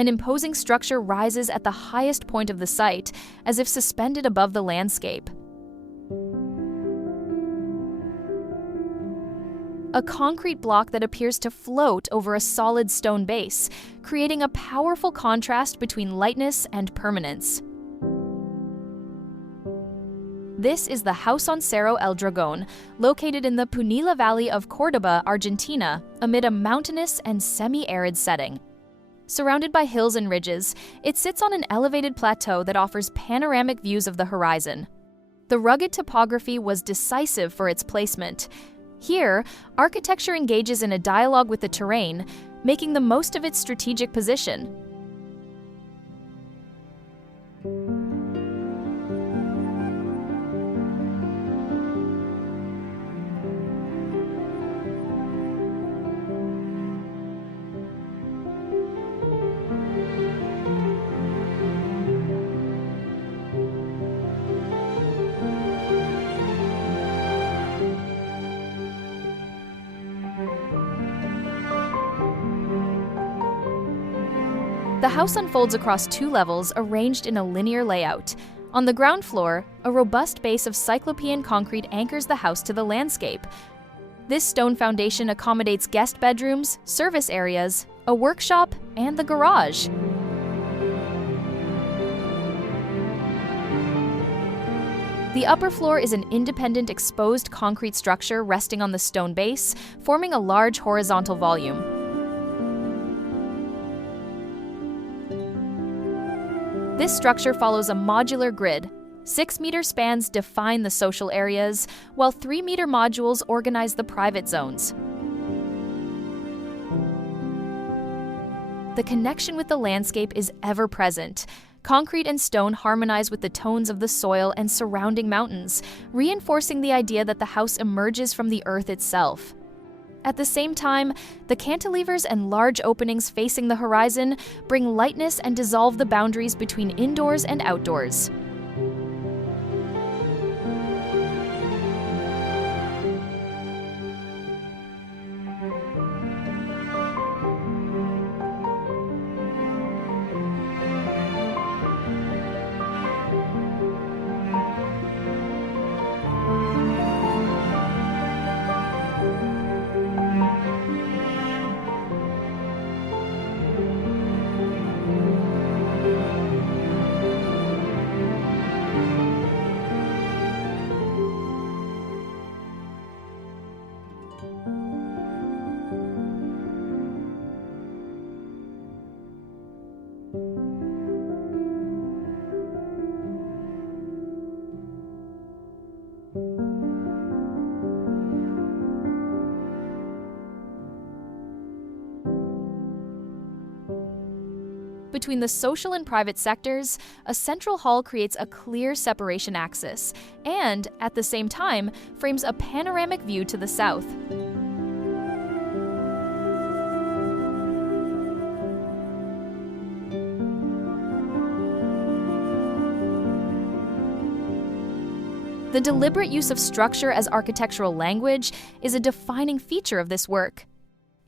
An imposing structure rises at the highest point of the site, as if suspended above the landscape. A concrete block that appears to float over a solid stone base, creating a powerful contrast between lightness and permanence. This is the house on Cerro El Dragón, located in the Punilla Valley of Córdoba, Argentina, amid a mountainous and semi-arid setting. Surrounded by hills and ridges, it sits on an elevated plateau that offers panoramic views of the horizon. The rugged topography was decisive for its placement. Here, architecture engages in a dialogue with the terrain, making the most of its strategic position. The house unfolds across 2 levels arranged in a linear layout. On the ground floor, a robust base of Cyclopean concrete anchors the house to the landscape. This stone foundation accommodates guest bedrooms, service areas, a workshop, and the garage. The upper floor is an independent exposed concrete structure resting on the stone base, forming a large horizontal volume. This structure follows a modular grid. 6-meter spans define the social areas, while 3-meter modules organize the private zones. The connection with the landscape is ever present. Concrete and stone harmonize with the tones of the soil and surrounding mountains, reinforcing the idea that the house emerges from the earth itself. At the same time, the cantilevers and large openings facing the horizon bring lightness and dissolve the boundaries between indoors and outdoors. Between the social and private sectors, a central hall creates a clear separation axis and, at the same time, frames a panoramic view to the south. The deliberate use of structure as architectural language is a defining feature of this work.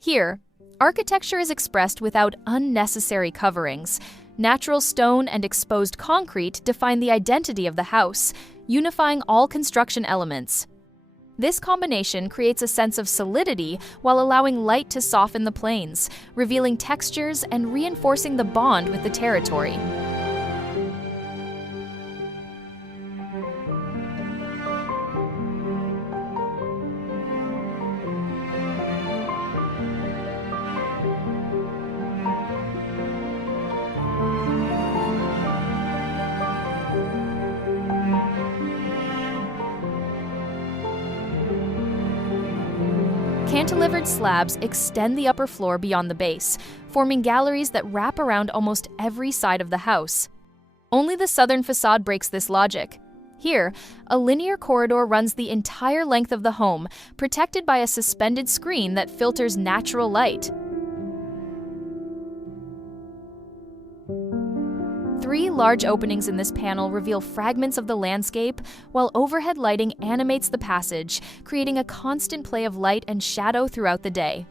Here, architecture is expressed without unnecessary coverings. Natural stone and exposed concrete define the identity of the house, unifying all construction elements. This combination creates a sense of solidity while allowing light to soften the planes, revealing textures and reinforcing the bond with the territory. Cantilevered slabs extend the upper floor beyond the base, forming galleries that wrap around almost every side of the house. Only the southern facade breaks this logic. Here, a linear corridor runs the entire length of the home, protected by a suspended screen that filters natural light. 3 large openings in this panel reveal fragments of the landscape, while overhead lighting animates the passage, creating a constant play of light and shadow throughout the day.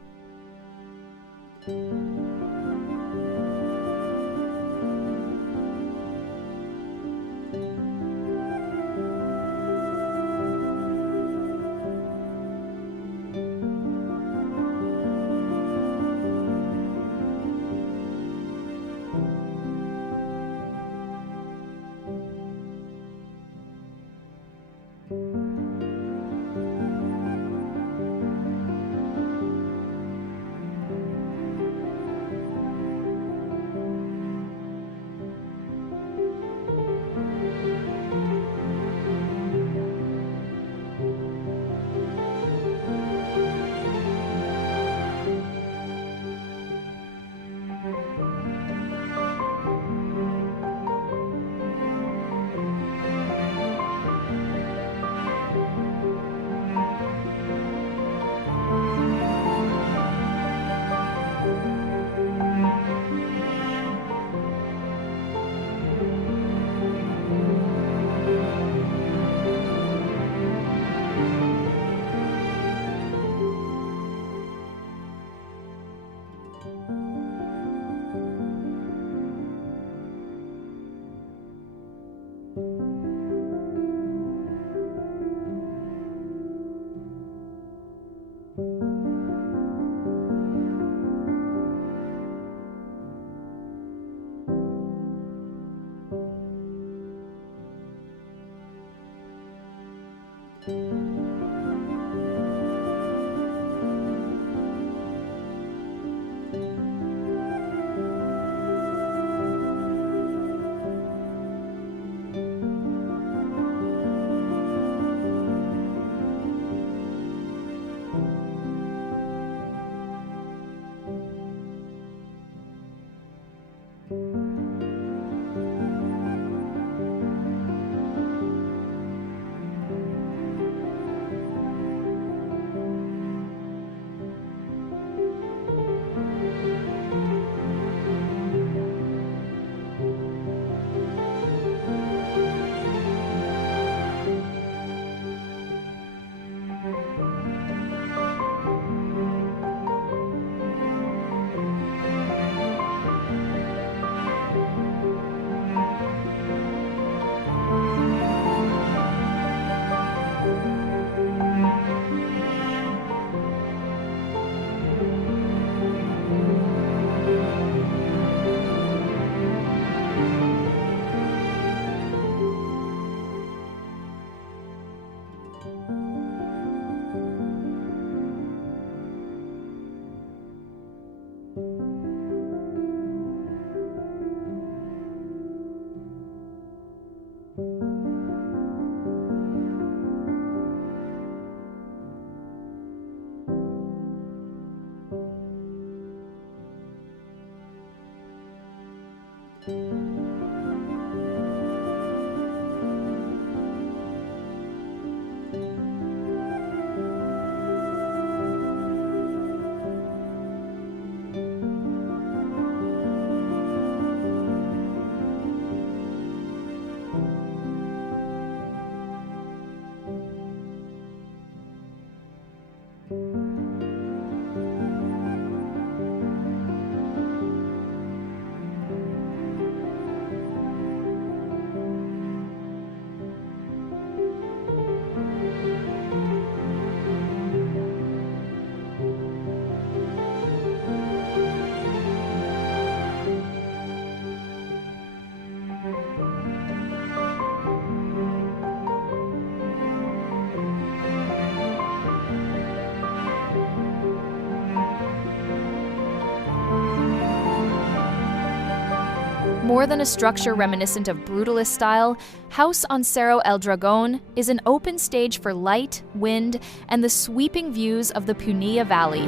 More than a structure reminiscent of brutalist style, House on Cerro El Dragón is an open stage for light, wind, and the sweeping views of the Punilla Valley.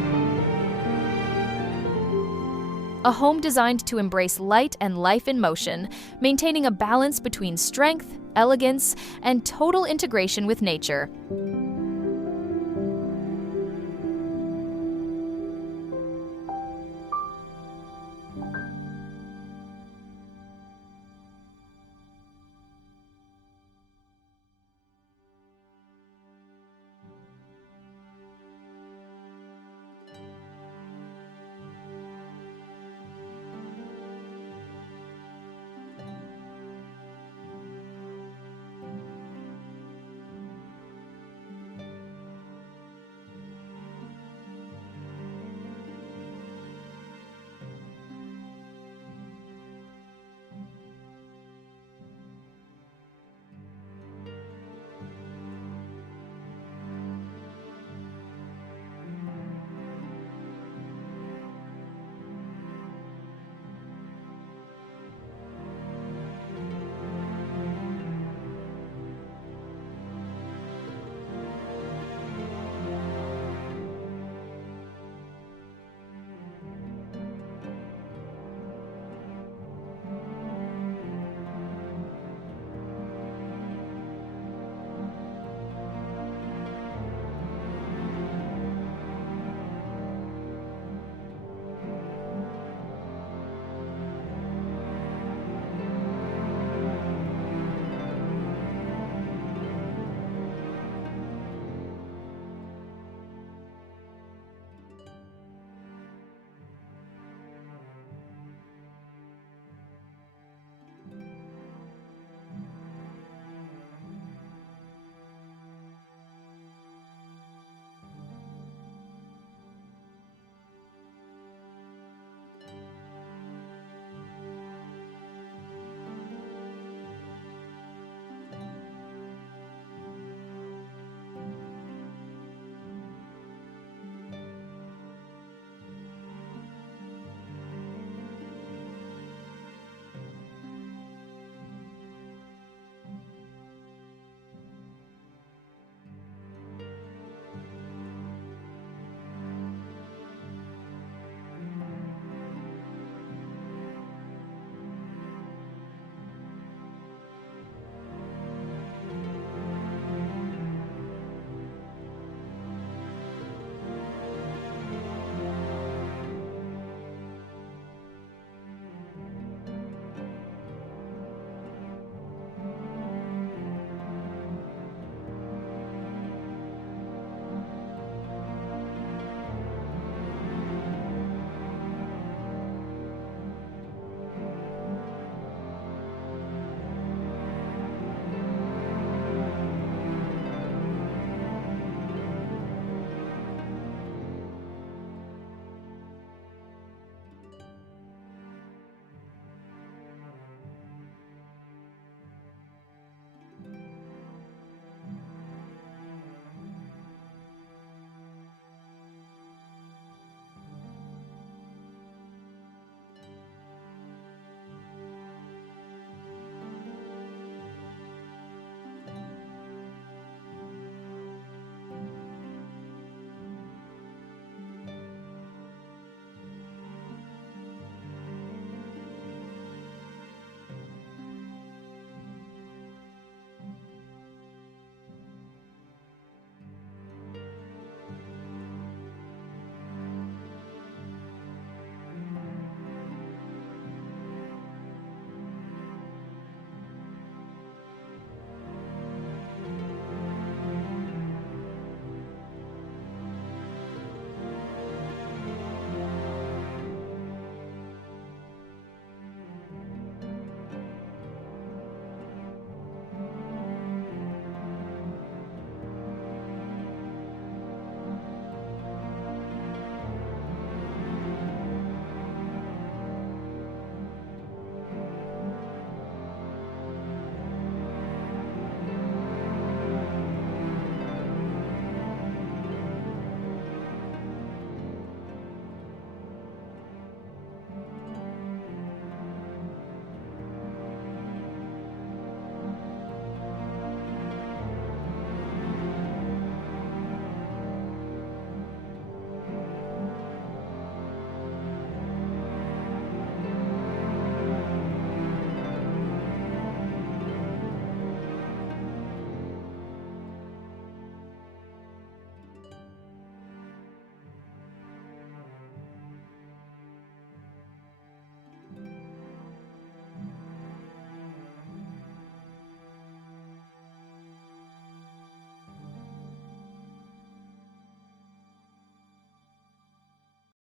A home designed to embrace light and life in motion, maintaining a balance between strength, elegance, and total integration with nature.